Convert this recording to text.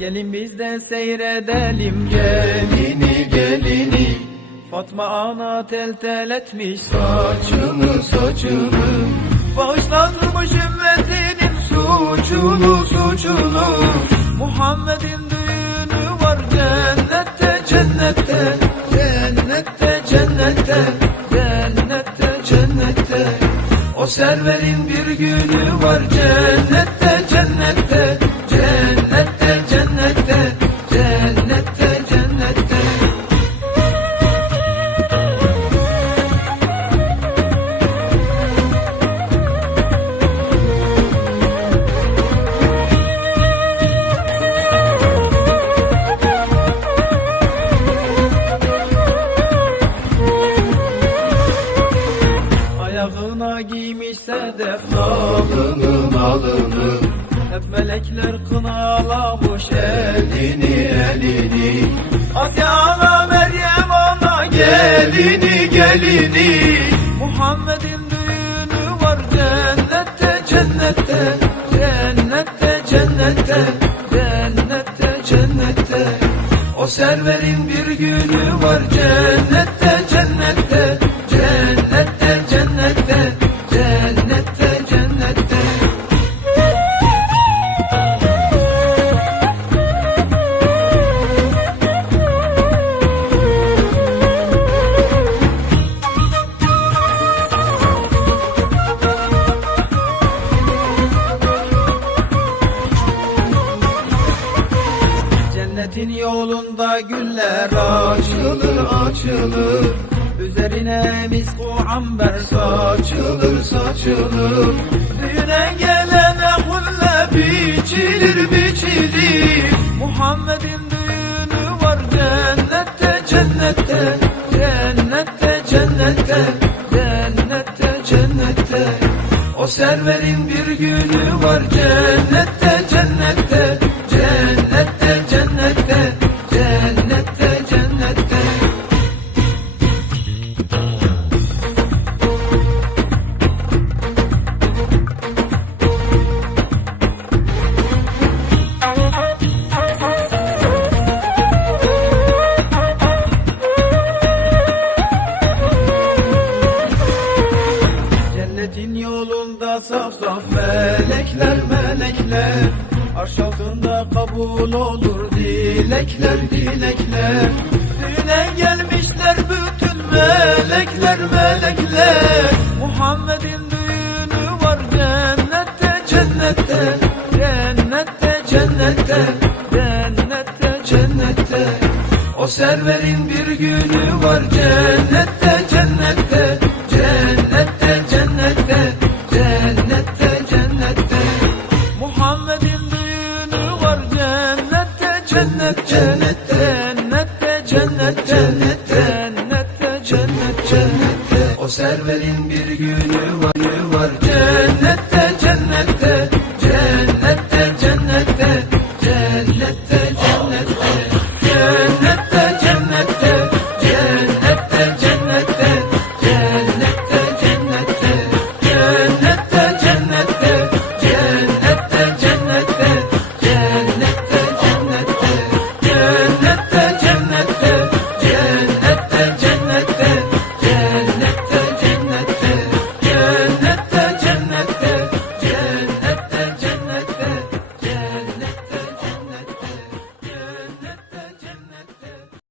Gelin biz de seyredelim. Gelini gelini. Fatma ana tel tel etmiş. Saçını saçını Bağışlatılmış ümmetinin suçunu suçunu Muhammed'in düğünü var cennette cennette. Cennette cennette. Cennette cennette. O serverin bir günü var cennette cennette. Cennette Alını alını Hep melekler kınalamış elini elini. Asya ana Meryem ana Gelini gelini. Muhammed'in düğünü var cennette cennette. Cennette cennette. Cennette cennette. O serverin bir günü var cennette Cennetin yolunda güller Açılır açılır. Üzerine misku amber Saçılır saçılır. Düğüne gelene hulle biçilir biçilir. Muhammed'in düğünü var cennette cennette Cennette cennette Cennette cennette. O serverin bir günü var cennette Cennette kabul olur dilekler dilekler. Düğüne gelmişler bütün melekler melekler. Muhammed'in düğünü var cennette cennette Cennette cennette Cennette cennette. O serverin bir günü var cennette cennette cennet cennet cennette cennet cennet cennette cennet cennette. O serverin bir günü var var. Cennette